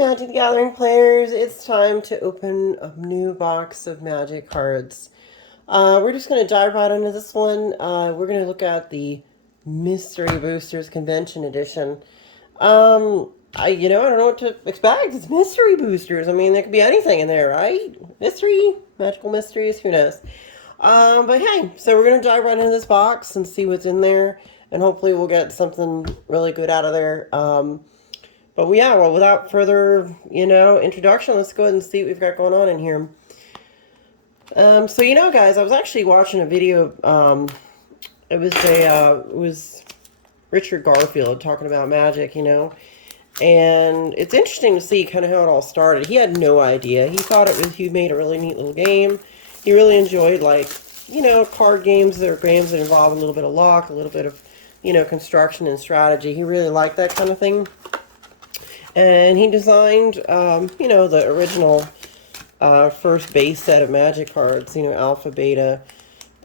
Magic the Gathering players, it's time to open a new box of Magic cards. We're just going to dive right into this one. We're going to look at the Mystery Boosters Convention Edition. I don't know what to expect. It's Mystery Boosters. I mean, there could be anything in there, right? Mystery, magical mysteries, who knows? But hey, so we're going to dive right into this box and see what's in there, and hopefully we'll get something really good out of there. But yeah, well, without further, introduction, let's go ahead and see what we've got going on in here. So guys, I was actually watching a video. It was Richard Garfield talking about Magic, and it's interesting to see kind of how it all started. He had no idea. He thought he made a really neat little game. He really enjoyed card games or games that involve a little bit of luck, a little bit of, construction and strategy. He really liked that kind of thing. And he designed, the original first base set of Magic cards, Alpha, Beta,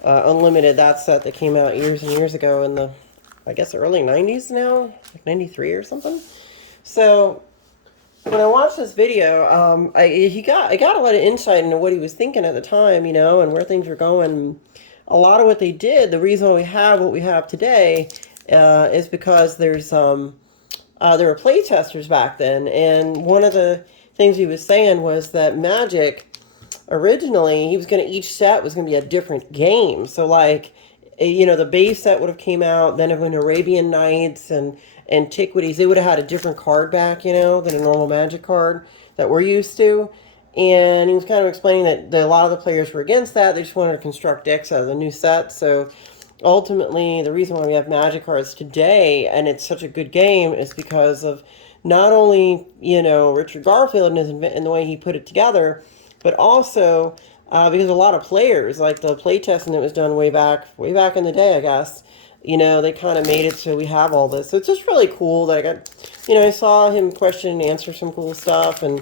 Unlimited, that set that came out years and years ago in the, I guess, early 90s now, like 93 or something. So when I watched this video, I got a lot of insight into what he was thinking at the time, and where things were going. A lot of what they did, the reason why we have what we have today, is because there were play testers back then, and one of the things he was saying was that Magic, originally, each set was going to be a different game. So the base set would have came out, then when Arabian Nights and Antiquities, they would have had a different card back, than a normal Magic card that we're used to. And he was kind of explaining that a lot of the players were against that. They just wanted to construct decks out of the new set. So ultimately, the reason why we have Magic cards today, and it's such a good game, is because of not only, Richard Garfield and the way he put it together, but also because a lot of players, like the playtesting that was done way back in the day, I guess, they kind of made it so we have all this. So it's just really cool that I saw him question and answer some cool stuff. And,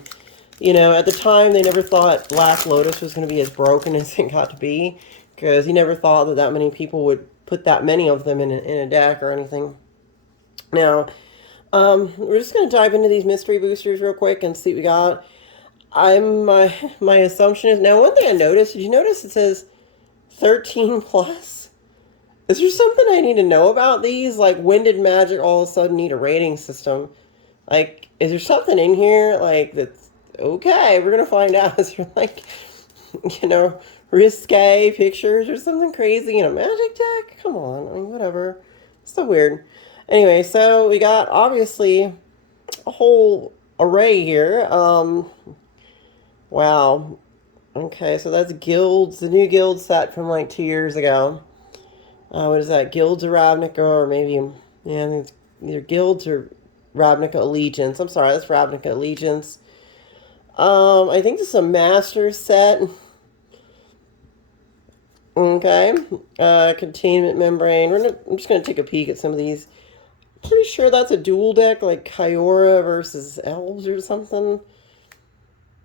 at the time, they never thought Black Lotus was going to be as broken as it got to be, because he never thought that many people would put that many of them in a deck or anything. Now, we're just going to dive into these mystery boosters real quick and see what we got. My assumption is, now one thing I noticed, did you notice it says 13 plus? Is there something I need to know about these? Like, when did Magic all of a sudden need a rating system? Like, is there something in here, that's, okay, we're going to find out. Is there, risque pictures or something crazy in a Magic deck? Come on, I mean, whatever. It's so weird. Anyway, so we got, obviously, a whole array here. Wow. Okay, so that's Guilds, the new Guild set from 2 years ago. What is that? Guilds of Ravnica, or maybe, yeah, I think it's either Guilds or Ravnica Allegiance. I'm sorry, that's Ravnica Allegiance. I think this is a Master set. Okay. Containment Membrane. I'm just going to take a peek at some of these. Pretty sure that's a dual deck, like Kyora versus Elves or something.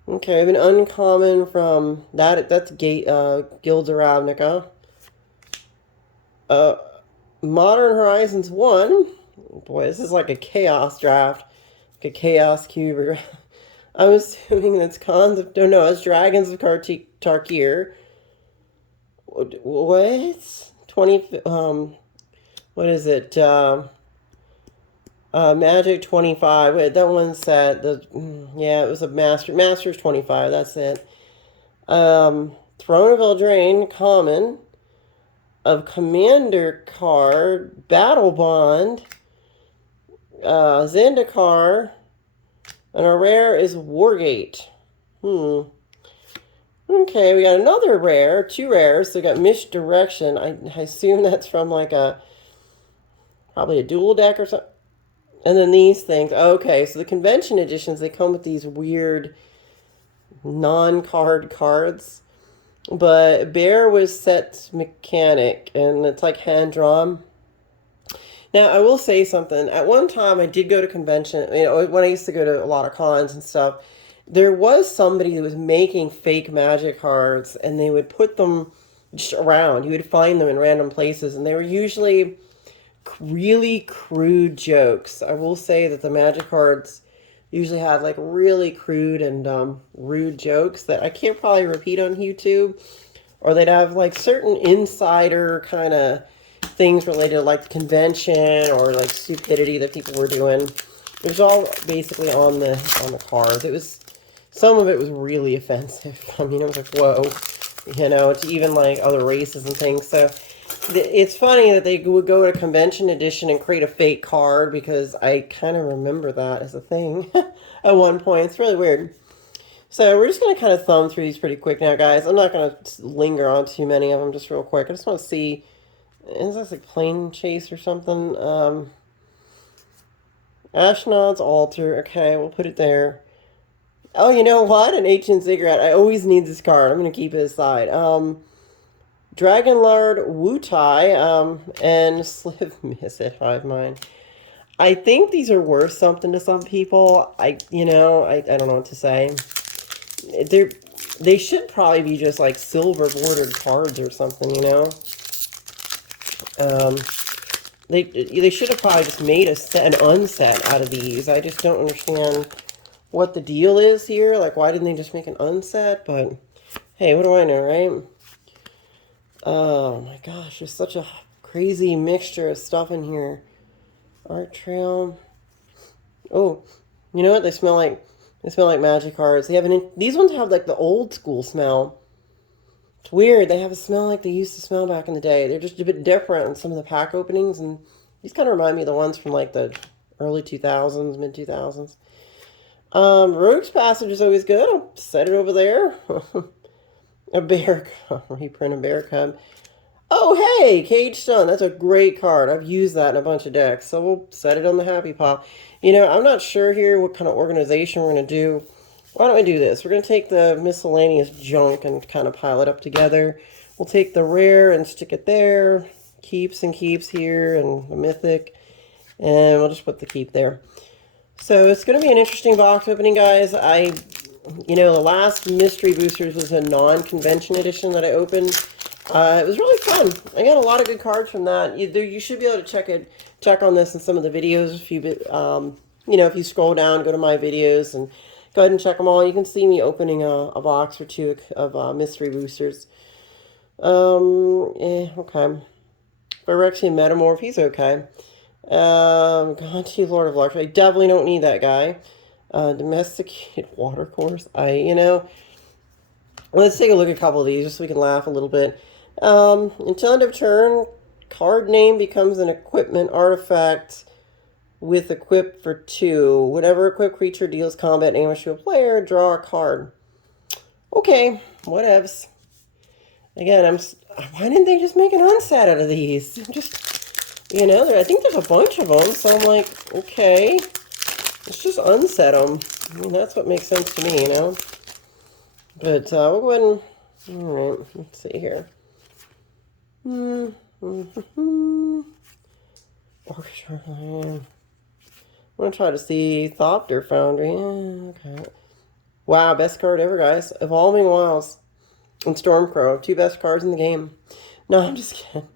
Okay, I have an uncommon from that. That's Guilds of Ravnica. Modern Horizons 1. Boy, this is like a chaos draft. Like a chaos cube. I'm assuming that's Cons of... No, it's Dragons of Tarkir. What? 20... what is it? Magic 25. Wait, that one set. Yeah, it was a Masters 25. That's it. Throne of Eldraine, common. Of Commander card, Battle Bond, Zendikar, and our rare is Wargate. Okay, we got another rare, 2 rares. So we got Misdirection. I assume that's from probably a dual deck or something. And then these things. Okay, so the convention editions, they come with these weird non-card cards. But Bear was set mechanic, and it's hand-drawn. Now, I will say something. At one time, I did go to convention. When I used to go to a lot of cons and stuff, there was somebody that was making fake Magic cards, and they would put them just around. You would find them in random places, and they were usually really crude jokes. I will say that the Magic cards usually had like really crude and rude jokes that I can't probably repeat on YouTube, or they'd have like certain insider kind of things related to like convention or like stupidity that people were doing. It was all basically on the cards. It was, some of it was really offensive. I mean, I was like, whoa, you know, to even like other races and things. So it's funny that they would go to convention edition and create a fake card, because I kind of remember that as a thing at one point. It's really weird. So we're just going to kind of thumb through these pretty quick now, guys. I'm not going to linger on too many of them, just real quick. I just want to see, is this like plane chase or something? Ashnod's altar. Okay, we'll put it there. Oh, you know what? An ancient cigarette. I always need this card. I'm going to keep it aside. Dragonlord Wutai, and Sliv Misset Hive Mind. I think these are worth something to some people. I don't know what to say. They should probably be just like silver bordered cards or something, you know. They should have probably just made an unset out of these. I just don't understand what the deal is here. Like, why didn't they just make an unset? But hey, what do I know, right? Oh my gosh, there's such a crazy mixture of stuff in here. Art Trail. Oh, you know what? They smell like magic cards. They have these ones have like the old school smell. It's weird. They have a smell like they used to smell back in the day. They're just a bit different in some of the pack openings, and these kind of remind me of the ones from like the early 2000s, mid 2000s. Rogue's Passage is always good. I'll set it over there. A bear cub. Reprint a bear cub. Oh, hey, Cage Stun. That's a great card. I've used that in a bunch of decks, so we'll set it on the happy pile. You know, I'm not sure here what kind of organization we're going to do. Why don't we do this? We're going to take the miscellaneous junk and kind of pile it up together. We'll take the rare and stick it there. Keeps and keeps here, and the mythic. And we'll just put the keep there. So it's going to be an interesting box opening, guys. The last Mystery Boosters was a non-convention edition that I opened. It was really fun. I got a lot of good cards from that. You should be able to check on this in some of the videos. If you scroll down, go to my videos, and go ahead and check them all. You can see me opening a box or two of Mystery Boosters. Okay. Phyrexian Metamorph, he's okay. Gonti, Lord of Luxury. I definitely don't need that guy. Domesticated Watercourse. Let's take a look at a couple of these just so we can laugh a little bit. Until end of turn, card name becomes an equipment artifact with equip for 2. Whenever equipped creature deals combat damage to a player, draw a card. Okay, whatevs. Again, why didn't they just make an unset out of these? I think there's a bunch of them, so I'm like, okay, let's just unset them. I mean, that's what makes sense to me, you know? But we'll go ahead and, all right, let's see here. I'm going to try to see Thopter Foundry. Okay. Wow, best card ever, guys. Evolving Wilds and Stormcrow. 2 best cards in the game. No, I'm just kidding.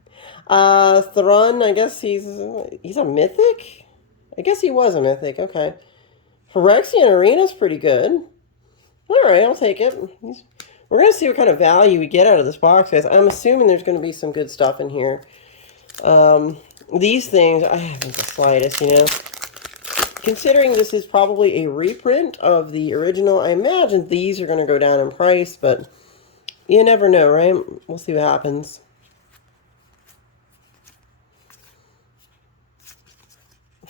Thrun, I guess he's a mythic? I guess he was a mythic, okay. Phyrexian Arena's pretty good. Alright, I'll take it. We're going to see what kind of value we get out of this box, guys. I'm assuming there's going to be some good stuff in here. These things, I haven't the slightest, Considering this is probably a reprint of the original, I imagine these are going to go down in price, but you never know, right? We'll see what happens.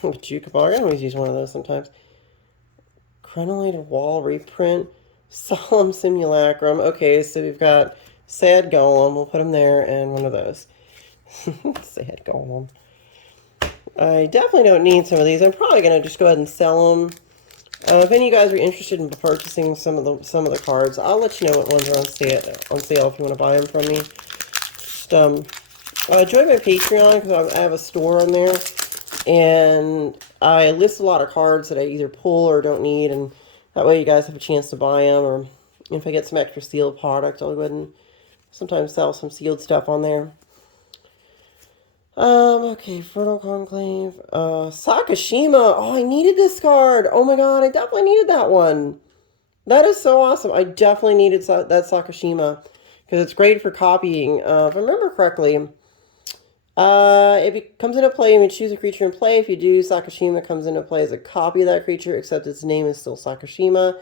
Jukabog, I always use one of those sometimes. Crenellated Wall reprint. Solemn Simulacrum. Okay, so we've got Sad Golem. We'll put him there, and one of those. Sad Golem. I definitely don't need some of these. I'm probably going to just go ahead and sell them. If any of you guys are interested in purchasing some of the cards, I'll let you know what ones are on sale if you want to buy them from me. Just join my Patreon, because I have a store on there, and I list a lot of cards that I either pull or don't need, and that way you guys have a chance to buy them, or if I get some extra sealed product, I'll go ahead and sometimes sell some sealed stuff on there. Okay, Fertile Conclave. Sakashima. Oh, I needed this card. Oh my god, I definitely needed that one. That is so awesome. I definitely needed that Sakashima because it's great for copying. If I remember correctly, if it comes into play, you may choose a creature in play. If you do, Sakashima comes into play as a copy of that creature, except its name is still Sakashima.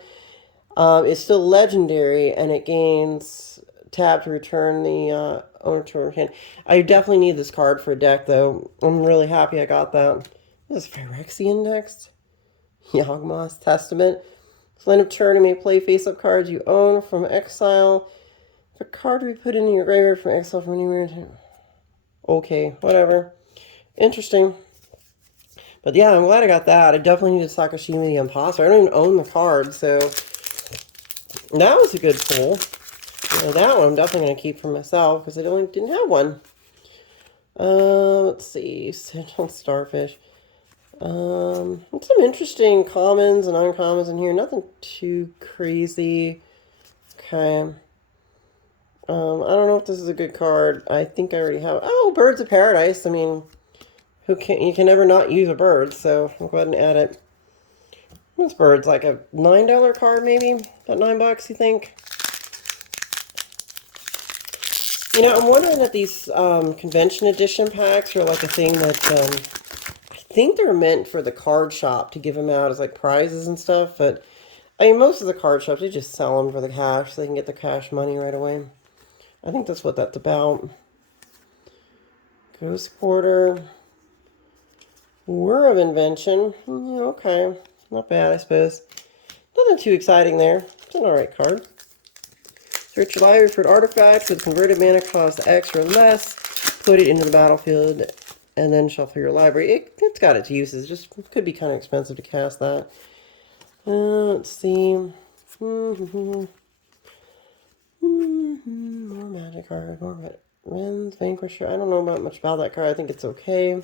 It's still legendary, and it gains tap to return the owner to her hand. I definitely need this card for a deck, though. I'm really happy I got that. This is Phyrexian next. Yawgmoth's Testament. So end of turn, you may play face-up cards you own from exile. If a card to be put into your graveyard from exile from anywhere. Okay, whatever. Interesting. But yeah, I'm glad I got that. I definitely need a Sakashima the Imposter. I don't even own the card, so that was a good pull. That one I'm definitely going to keep for myself because I didn't have one. Let's see. Sentinel Starfish. Some interesting commons and uncommons in here. Nothing too crazy. Okay. I don't know if this is a good card. I think I already have. Oh, Birds of Paradise. I mean, you can never not use a bird, so I'll go ahead and add it. This bird's like a $9 card, maybe? About $9, you think? You know, I'm wondering that these convention edition packs are like a thing that I think they're meant for the card shop to give them out as like prizes and stuff, but I mean, most of the card shops, they just sell them for the cash so they can get the cash money right away. I think that's what that's about. Ghost Quarter. Whir of Invention. Yeah, okay. Not bad, I suppose. Nothing too exciting there. It's an alright card. Search your library for an artifact with converted mana cost X or less. Put it into the battlefield and then shuffle your library. It's got its uses. Just could be kind of expensive to cast that. Let's see. More magic card. More Ren's Vanquisher. I don't know much about that card. I think it's okay.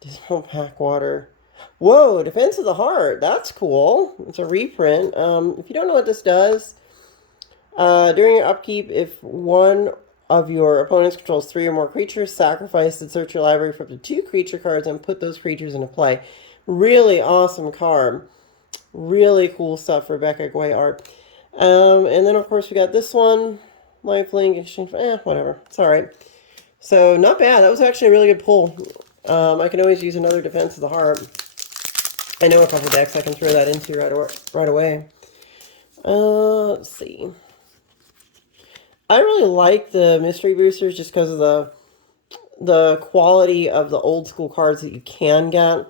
Dismal Packwater. Whoa, Defense of the Heart. That's cool. It's a reprint. If you don't know what this does, during your upkeep, if one of your opponents controls 3 or more creatures, sacrifice and search your library for up to 2 creature cards and put those creatures into play. Really awesome card. Really cool stuff for Becca Guay art. And then, of course, we got this one. Lifelink, exchange, whatever. It's alright. So, not bad. That was actually a really good pull. I can always use another Defense of the Heart. I know a couple decks I can throw that into right away. Let's see. I really like the mystery boosters just because of the quality of the old school cards that you can get.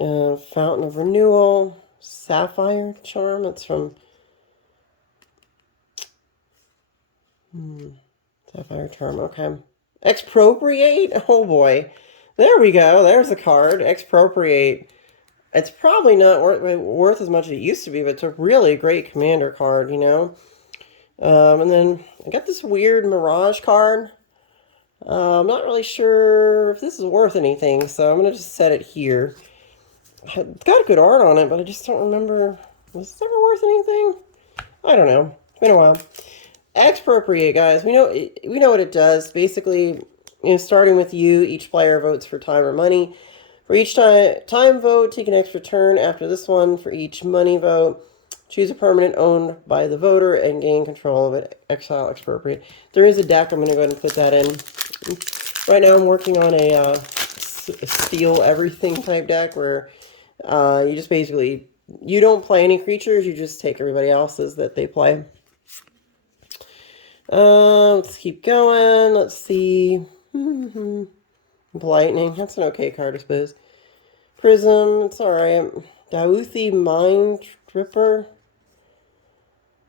Fountain of Renewal, Sapphire Charm. That's from Sapphire Charm. Okay. Expropriate. Oh boy. There we go. There's a card. Expropriate. It's probably not worth as much as it used to be, but it's a really great commander card, you know. And then I got this weird Mirage card. I'm not really sure if this is worth anything, so I'm going to just set it here. It's got good art on it, but I just don't remember. Was this ever worth anything? I don't know. It's been a while. Expropriate, guys. We know what it does. Basically, starting with you, each player votes for time or money. For each time vote, take an extra turn after this one. For each money vote, choose a permanent owned by the voter and gain control of it. Exile, expropriate. There is a deck. I'm going to go ahead and put that in. Right now I'm working on a steal everything type deck where you just basically, you don't play any creatures. You just take everybody else's that they play. Let's keep going. Let's see. Lightning. That's an okay card, I suppose. Prism. It's alright. Dauthi Mind Tripper.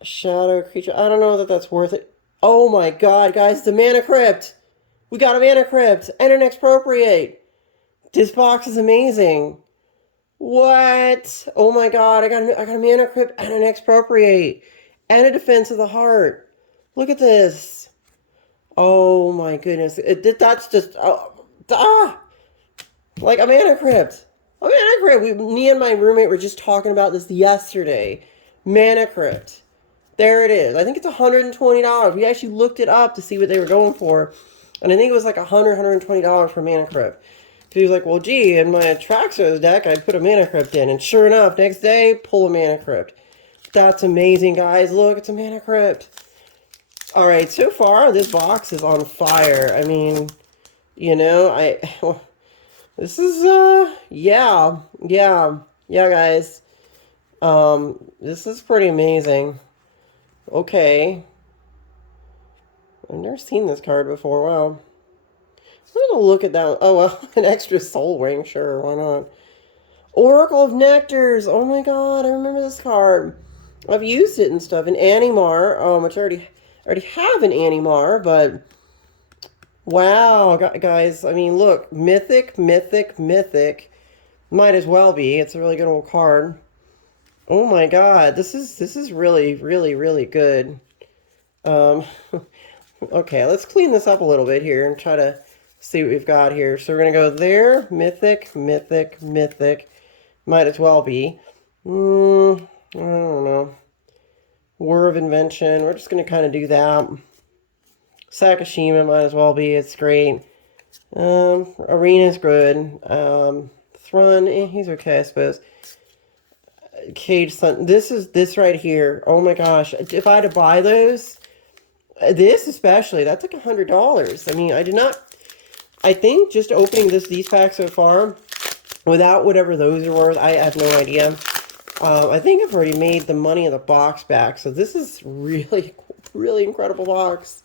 Shadow creature. I don't know that that's worth it. Oh my god, guys. The Mana Crypt. We got a Mana Crypt and an Expropriate. This box is amazing. What? Oh my god. I got a Mana Crypt and an Expropriate. And a Defense of the Heart. Look at this. Oh my goodness. That's just... like a Mana Crypt. A Mana Crypt. Me and my roommate were just talking about this yesterday. Mana Crypt. There it is. I think it's $120. We actually looked it up to see what they were going for. And I think it was like $120 for Mana Crypt. So he was like, well, gee, in my Traxos deck, I put a Mana Crypt in. And sure enough, next day, pull a Mana Crypt. That's amazing, guys. Look, it's a Mana Crypt. All right, so far, this box is on fire. I mean, you know, this is, yeah, guys. This is pretty amazing. Okay. I've never seen this card before. Wow. I'm gonna look at that. Oh, well, an extra soul ring. Sure, why not? Oracle of Nectars. Oh my god, I remember this card. I've used it and stuff. An Animar, which I already have an Animar, but wow, guys. I mean, look, mythic. Might as well be. It's a really good old card. Oh my god, this is really good. Okay, let's clean this up a little bit here and try to see what we've got here. So we're gonna go there, mythic. Might as well be. I don't know. War of Invention. We're just gonna kind of do that. Sakashima might as well be. It's great. Arena's good. Thrun, he's okay, I suppose. Cage Sun. This right here. Oh my gosh! If I had to buy those, this especially, that's like $100. I mean, I did not. I think just opening these packs so far, without whatever those are worth, I have no idea. I think I've already made the money of the box back, so this is really incredible box.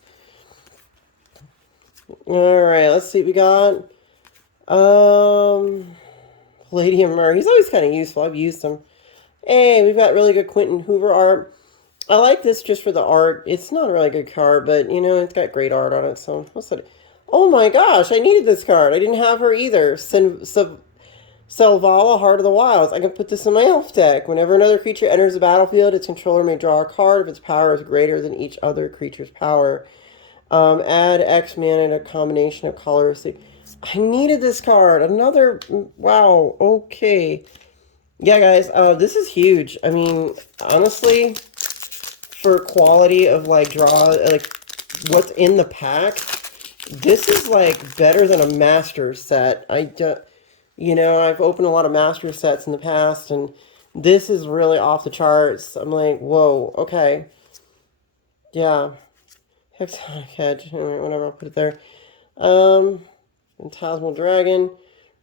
All right, let's see what we got. Palladium Murray. He's always kind of useful. I've used him. Hey, we've got really good Quentin Hoover art. I like this just for the art. It's not a really good card, but, you know, it's got great art on it. So, what's that? Oh my gosh, I needed this card. I didn't have her either. Selvala, Heart of the Wilds. I can put this in my elf deck. Whenever another creature enters the battlefield, its controller may draw a card if its power is greater than each other creature's power. Add X mana in a combination of colors. I needed this card. Another, wow, okay. Yeah, guys, this is huge. I mean, honestly, for quality of, like, draw, like, what's in the pack, this is, like, better than a master set. You know, I've opened a lot of master sets in the past, and this is really off the charts. I'm like, whoa, okay. Yeah. Hexonic Hedge, whatever, I'll put it there. Phantasmal Dragon.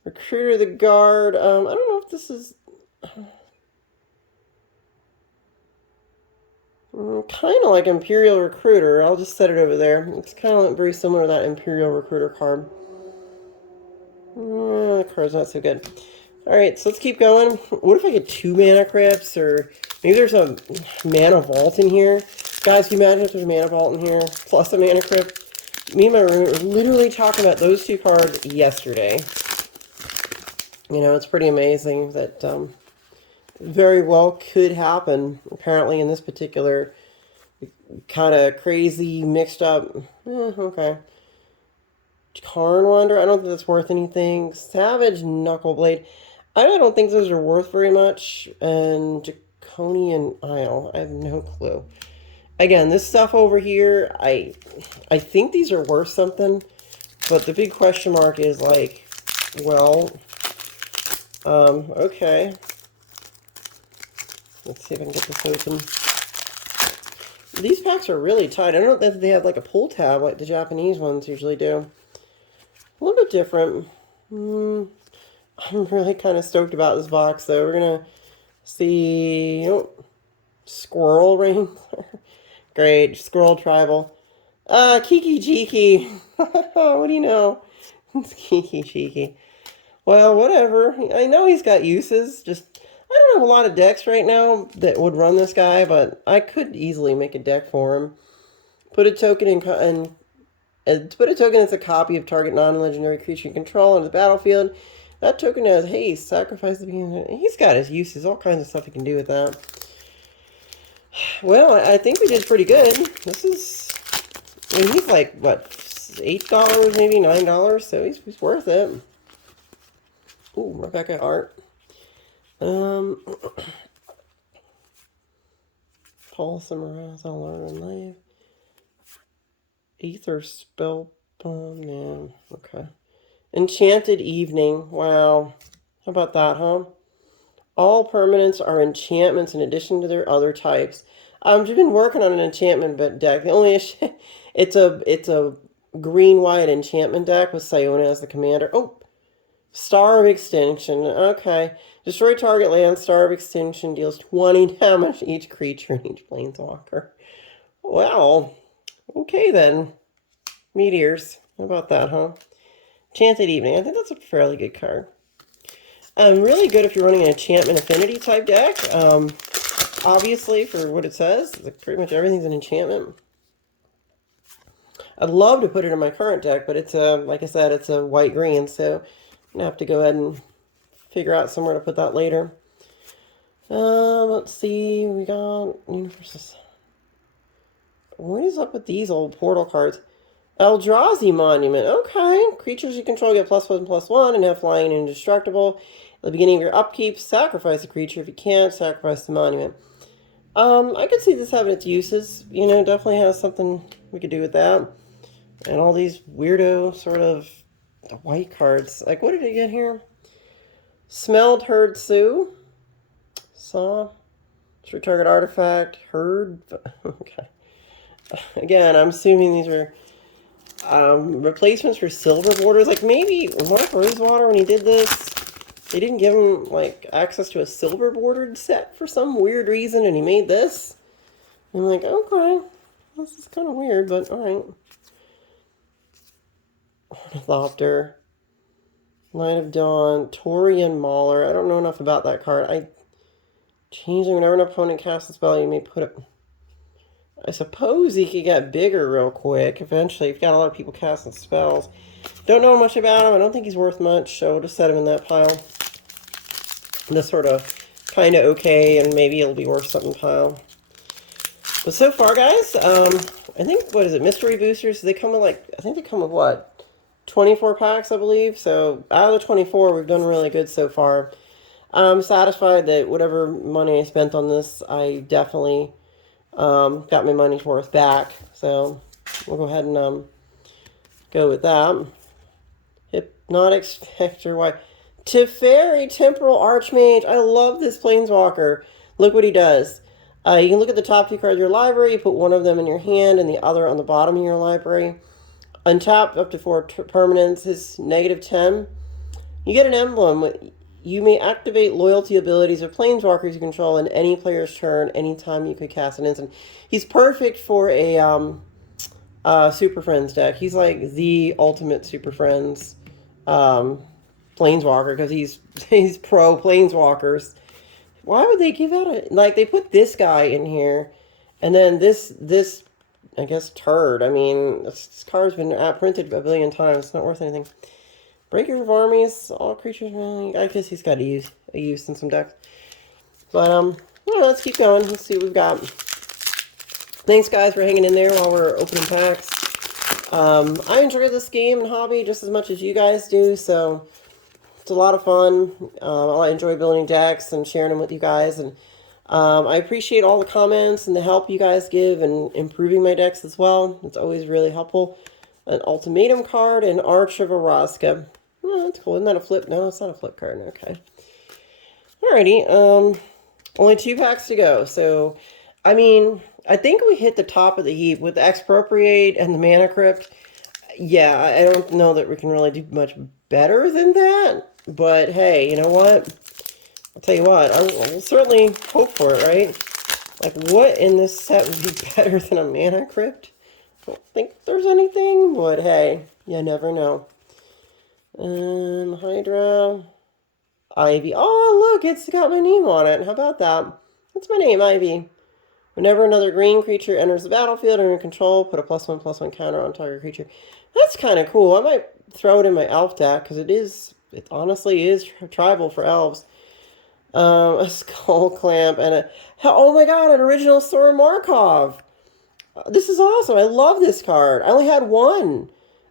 Recruiter the Guard. I don't know if this is... kind of like Imperial Recruiter. I'll just set it over there. It's kind of very similar to that Imperial Recruiter card. The card's not so good. Alright, so let's keep going. What if I get 2 Mana Crypts? Or maybe there's a Mana Vault in here? Guys, can you imagine if there's a Mana Vault in here? Plus a Mana Crypt? Me and my roommate were literally talking about those 2 cards yesterday. You know, it's pretty amazing that very well could happen. Apparently in this particular kind of crazy, mixed up... okay. Karn Wonder, I don't think that's worth anything. Savage Knuckleblade, I don't think those are worth very much. And Draconian Isle, I have no clue. Again, this stuff over here, I think these are worth something, but the big question mark is like, well, okay. Let's see if I can get this open. These packs are really tight. I don't know if they have like a pull tab like the Japanese ones usually do. A little bit different. I'm really kind of stoked about this box, though. We're going to see... Oh, Squirrel Ring. Great. Squirrel Tribal. Kiki Jiki. What do you know? It's Kiki Jiki. Well, whatever. I know he's got uses. Just, I don't have a lot of decks right now that would run this guy, but I could easily make a deck for him. Put a token in... put a token that's a copy of target non-legendary creature you control on the battlefield. That token has haste. Sacrifice the beginning. He's got his uses. All kinds of stuff he can do with that. Well, I think we did pretty good. This is... I mean, he's like, what, $8, maybe $9? So he's worth it. Ooh, Rebecca art. Paul Summerhouse, I'll learn live. Aether Spell No. Okay. Enchanted Evening. Wow. How about that, huh? All permanents are enchantments in addition to their other types. I've been working on an enchantment deck. The only issue, it's a green-white enchantment deck with Siona as the commander. Oh, Star of Extinction. Okay. Destroy target land. Star of Extinction deals 20 damage to each creature and each planeswalker. Well, okay then. Meteors. How about that, huh? Enchanted Evening. I think that's a fairly good card. Really good if you're running an enchantment affinity type deck. Obviously, for what it says, like pretty much everything's an enchantment. I'd love to put it in my current deck, but it's a, like I said, it's a white-green, so I'm going to have to go ahead and figure out somewhere to put that later. Let's see, we got Universes. What is up with these old portal cards? Eldrazi Monument. Okay. Creatures you control get +1/+1 and have flying and indestructible. At the beginning of your upkeep, sacrifice a creature. If you can't, sacrifice the monument. I could see this having its uses. You know, definitely has something we could do with that. And all these weirdo sort of white cards. Like, what did I get here? Smelled, heard, Sue. Saw. Destroy target artifact. Heard. Okay. Again, I'm assuming these are replacements for silver borders. Like, maybe Mark Rosewater, when he did this, they didn't give him, like, access to a silver bordered set for some weird reason, and he made this. I'm like, okay, this is kind of weird, but alright. Ornithopter. Light of Dawn. Torian Mauler. I don't know enough about that card. Changing whenever an opponent casts a spell, you may put it... I suppose he could get bigger real quick eventually. You've got a lot of people casting spells. Don't know much about him. I don't think he's worth much, so we'll just set him in that pile. This sort of kind of okay, and maybe it'll be worth something pile. But so far, guys, I think, what is it, Mystery Boosters, they come with, like, I think they come with, what, 24 packs, I believe? So out of the 24, we've done really good so far. I'm satisfied that whatever money I spent on this, I definitely... got my money's worth back, so we'll go ahead and go with that. Hypnotic Spectre White. Teferi Temporal Archmage. I love this Planeswalker. Look what he does. You can look at the top 2 cards of your library, you put one of them in your hand and the other on the bottom of your library. Untap up to 4 permanents is -10. You get an emblem. You may activate loyalty abilities of planeswalkers you control in any player's turn anytime you could cast an instant. He's perfect for a Super Friends deck. He's like the ultimate Super Friends planeswalker because he's pro planeswalkers. Why would they give out a... Like, they put this guy in here, and then this I guess, turd. I mean, this card's been printed a billion times. It's not worth anything. Breaker of Armies, all creatures, I guess he's got a use in some decks. But, let's keep going. Let's see what we've got. Thanks, guys, for hanging in there while we're opening packs. I enjoy this game and hobby just as much as you guys do, so it's a lot of fun. I enjoy building decks and sharing them with you guys, and I appreciate all the comments and the help you guys give in improving my decks as well. It's always really helpful. An Ultimatum card and Arch of Araska. Oh, that's cool. Isn't that a flip? No, it's not a flip card. Okay. Alrighty. Only 2 packs to go. So, I mean, I think we hit the top of the heap with the Expropriate and the Mana Crypt. Yeah, I don't know that we can really do much better than that. But, hey, you know what? I'll tell you what. I'll certainly hope for it, right? Like, what in this set would be better than a Mana Crypt? I don't think there's anything, but hey, you never know. Hydra, Ivy. Oh, look, it's got my name on it. How about that? That's my name, Ivy. Whenever another green creature enters the battlefield under control, put a +1/+1 counter on target creature. That's kind of cool. I might throw it in my elf deck because it honestly is tribal for elves. A Skull Clamp and oh my god, an original Sora Markov. This is awesome. I love this card. I only had one.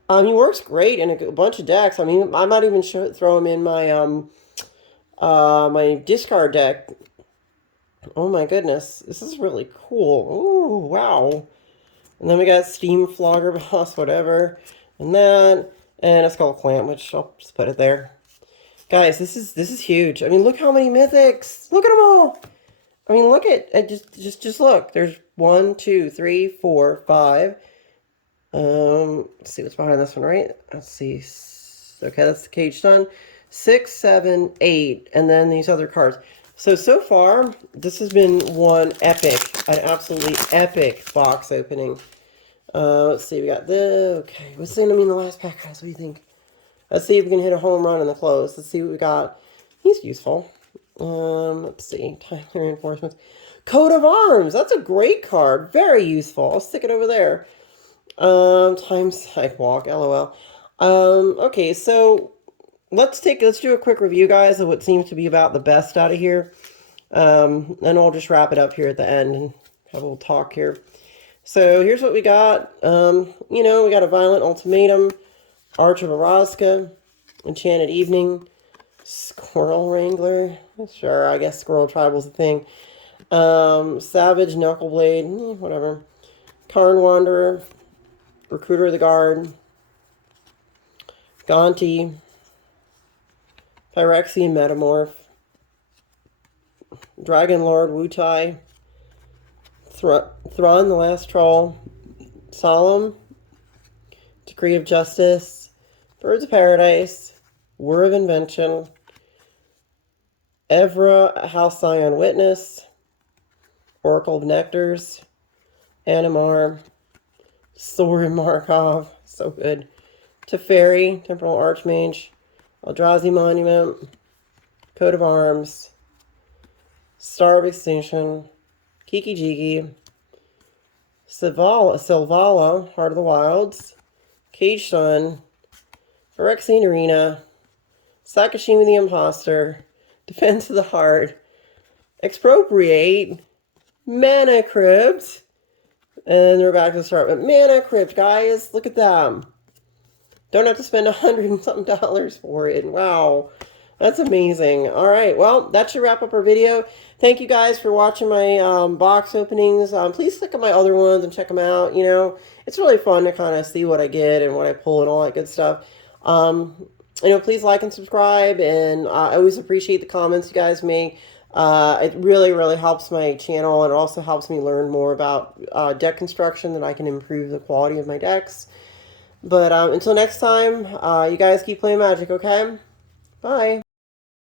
He works great in a bunch of decks. I mean, I might even throw him in my my discard deck. Oh my goodness, this is really cool. Ooh, wow. And then we got Steam Flogger Boss, whatever. and that, and a skull clamp, which I'll just put it there. Guys, this is huge. I mean, look how many mythics. Look at them all. I mean, look at just look. There's 1, 2, 3, 4, 5. Let's see what's behind this one, right? Let's see. Okay, that's the cage done. 6, 7, 8, and then these other cards. So far, this has been one epic, an absolutely epic box opening. Let's see, we got the, okay, what's going to be in the last pack, guys? What do you think? Let's see if we can hit a home run in the close. Let's see what we got. He's useful. Let's see, time reinforcements. Coat of Arms, that's a great card. Very useful. I'll stick it over there. Time Sidewalk, LOL. Okay, so let's do a quick review, guys, of what seems to be about the best out of here. And I'll just wrap it up here at the end and have a little talk here. So here's what we got. You know, we got a Violent Ultimatum, Arch of Araska, Enchanted Evening, Squirrel Wrangler. Sure, I guess Squirrel Tribal's a thing. Savage Knuckleblade, whatever. Karn Wanderer, Recruiter of the Guard, Gonti, Phyrexian Metamorph, Dragon Lord Wutai, Thrawn the Last Troll, Solemn, Decree of Justice, Birds of Paradise, Whir of Invention, Evra Halcyon Witness, Oracle of Nectars, Animar, Sorin Markov, so good, Teferi, Temporal Archmage, Eldrazi Monument, Coat of Arms, Star of Extinction, Kiki Jiki, Silvala, Heart of the Wilds, Cage Sun, Phyrexian Arena, Sakashima the Imposter, Defense of the Heart, Expropriate, Mana Crypt, and we're back to the start. But Mana Crypt, guys, look at them. Don't have to spend $100 and something for it. Wow, that's amazing. All right, well, that should wrap up our video. Thank you guys for watching my box openings. Please click on my other ones and check them out. You know, it's really fun to kind of see what I get and what I pull and all that good stuff. You know, please like and subscribe, and I always appreciate the comments you guys make. It really, really helps my channel, and it also helps me learn more about deck construction, that I can improve the quality of my decks. But until next time, you guys keep playing Magic, okay? Bye.